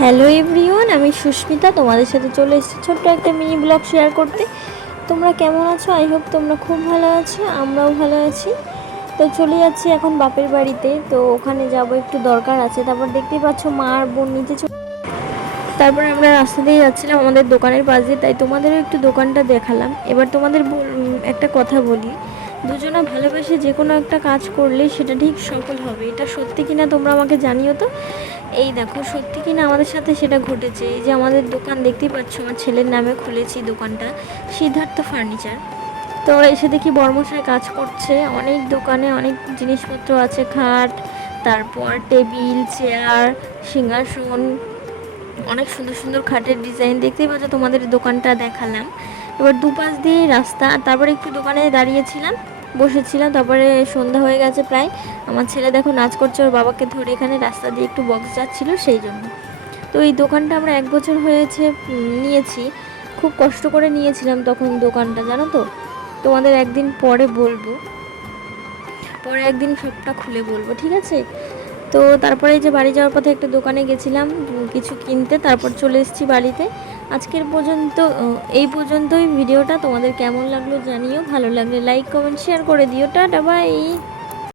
Hello everyone, আমি সুস্মিতা তোমাদের সাথে চলে এসেছি ছোট্ট একটা মিনি ব্লগ শেয়ার করতে। তোমরা কেমন আছো? আই হোপ তোমরা খুব ভালো আছো, আমরাও ভালো আছি। তো চলে যাচ্ছি এখন বাপের বাড়িতে, তো ওখানে যাব, একটু দরকার আছে। তারপর দেখতেই পাচ্ছ মা আর বোন নিচে তারপর আমরা রাস্তা দিয়ে যাচ্ছিলাম আমাদের দোকানের পাশ দিয়ে, তাই তোমাদেরও একটু দোকানটা দেখালাম। এবার তোমাদের একটা কথা বলি, দুজনা ভালোবেসে যে কোনো একটা কাজ করলে সেটা ঠিক সফল হবে। এটা সত্যি কিনা তোমরা আমাকে জানিও তো। এই দেখো, সত্যি কিনা আমাদের সাথে সেটা ঘটেছে। এই যে আমাদের দোকান দেখতেই পাচ্ছ, আমার ছেলের নামে খুলেছি দোকানটা, সিদ্ধার্থ ফার্নিচার। তো এসে দেখি বর্মশাই কাজ করছে। অনেক দোকানে অনেক জিনিসপত্র আছে, খাট, তারপর টেবিল, চেয়ার, সিংহাসন, অনেক সুন্দর সুন্দর খাটের ডিজাইন দেখতেই পাচ্ছ। তোমাদের দোকানটা দেখালাম। এবার দুপাশ দিয়ে রাস্তা, আর তারপরে একটু দোকানে দাঁড়িয়েছিলাম, বসেছিলাম। তারপরে সন্ধ্যা হয়ে গেছে প্রায়। আমার ছেলে দেখো নাচ করছে, ওর বাবাকে ধরে এখানে রাস্তা দিয়ে একটু বক্স যাচ্ছিলো, সেই জন্য। তো এই দোকানটা আমরা 1 বছর হয়েছে নিয়েছি। খুব কষ্ট করে নিয়েছিলাম তখন দোকানটা, জানো তো। তোমাদের একদিন পরে বলবো, পরে একদিন সবটা খুলে বলবো, ঠিক আছে। তো তারপরে এই যে বাড়ি যাওয়ার পথে একটা দোকানে গেছিলাম কিছু কিনতে, তারপর চলে এসেছি বাড়িতে। আজকের পর্যন্ত এই পর্যন্তই ভিডিওটা। তোমাদের কেমন লাগলো জানিও, ভালো লাগলে লাইক কমেন্ট শেয়ার করে দিও। Tata bye.